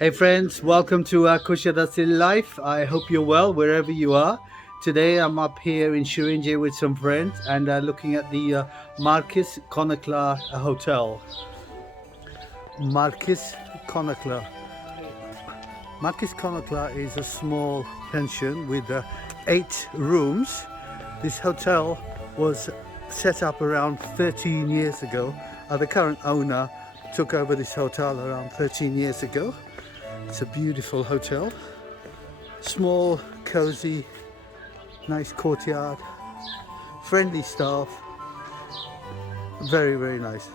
Hey friends, welcome to Kusadasi Life. I hope you're well wherever you are. Today I'm up here in Sirince with some friends and looking at the Markiz Konaklari Hotel. Markiz Konaklari. Markiz Konaklari is a small pension with 8 rooms. This hotel was set up around 13 years ago. The current owner took over this hotel around 13 years ago. It's a beautiful hotel, small, cozy, nice courtyard, friendly staff, very, very nice.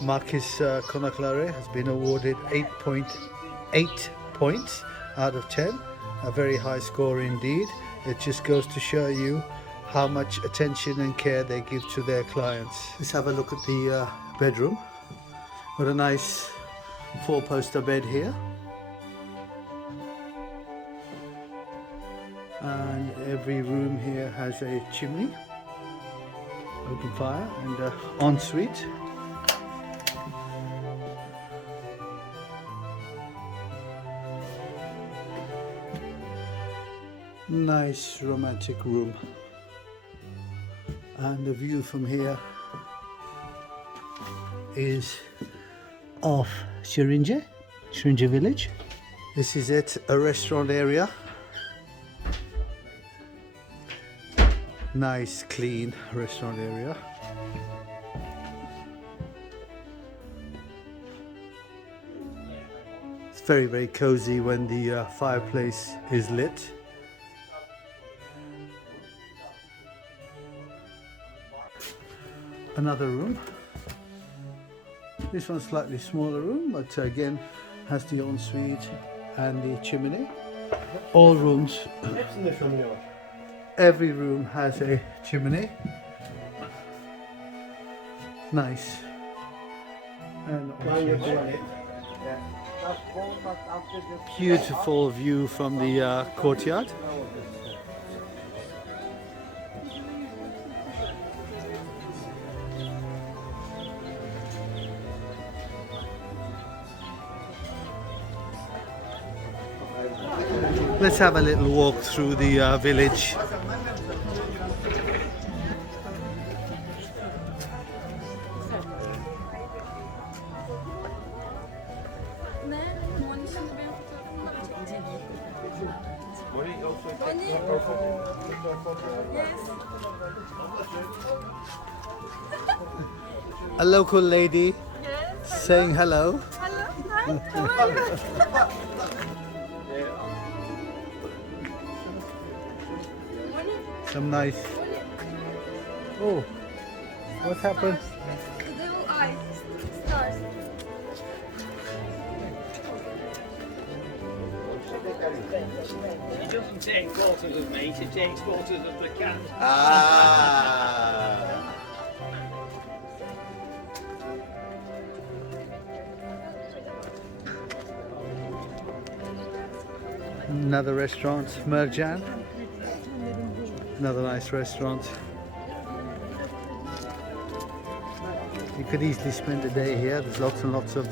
Markiz Konaklari has been awarded 8.8 points out of 10, a very high score indeed. It just goes to show you how much attention and care they give to their clients. Let's have a look at the bedroom. Got a nice 4-poster bed here. And every room here has a chimney, open fire, and ensuite. Nice romantic room. And the view from here is of Sirince village. This is it, a restaurant area. Nice, clean restaurant area. It's very, very cozy when the fireplace is lit. Another room. This one's slightly smaller room, but again has the ensuite and the chimney. All rooms, every room has a chimney. Nice. And beautiful view from the courtyard. Let's have a little walk through the village. A local lady saying hello. Hello, hi, how are you? Some nice. Oh, what happened? Devil eyes, stars. He doesn't take photos of me, he takes photos of the cat. Ah. Another restaurant, Merjan. Another nice restaurant. You could easily spend a day here. There's lots and lots of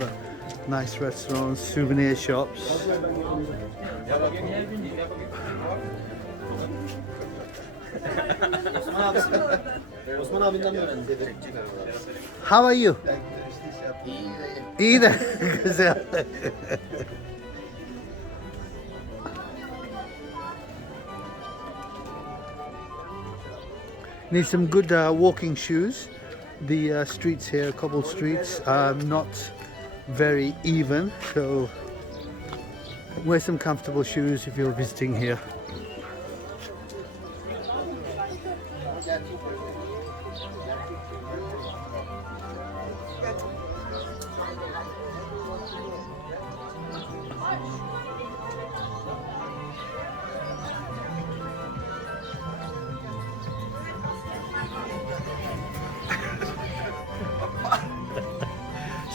nice restaurants, souvenir shops. How are you? İyi de güzel. Need some good walking shoes. The streets here, cobbled streets, are not very even, so wear some comfortable shoes if you're visiting here.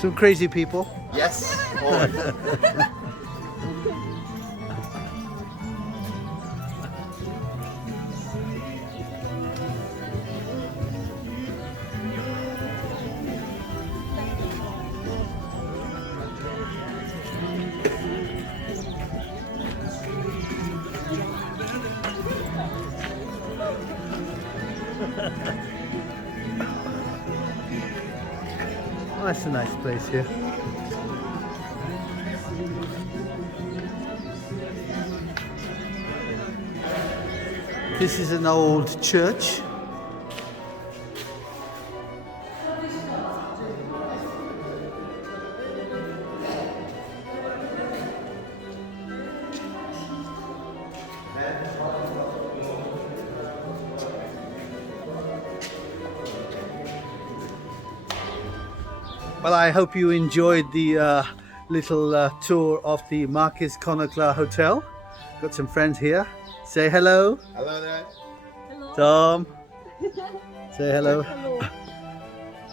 Some crazy people. Yes. Always. Oh, that's a nice place here. This is an old church. Well, I hope you enjoyed the little tour of the Markiz Konaklari Hotel. Got some friends here. Say hello. Hello there. Tom. Say hello.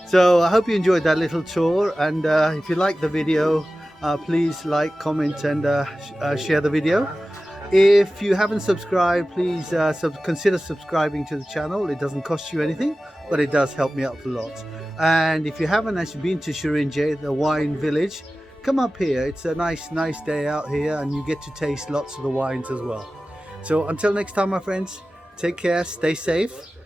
So I hope you enjoyed that little tour, and if you like the video, please like, comment and share the video. If you haven't subscribed, please consider subscribing to the channel. It doesn't cost you anything, but it does help me out a lot. And if you haven't actually been to Sirince, the wine village, come up here. It's a nice day out here, and you get to taste lots of the wines as well. So until next time, my friends, take care, stay safe,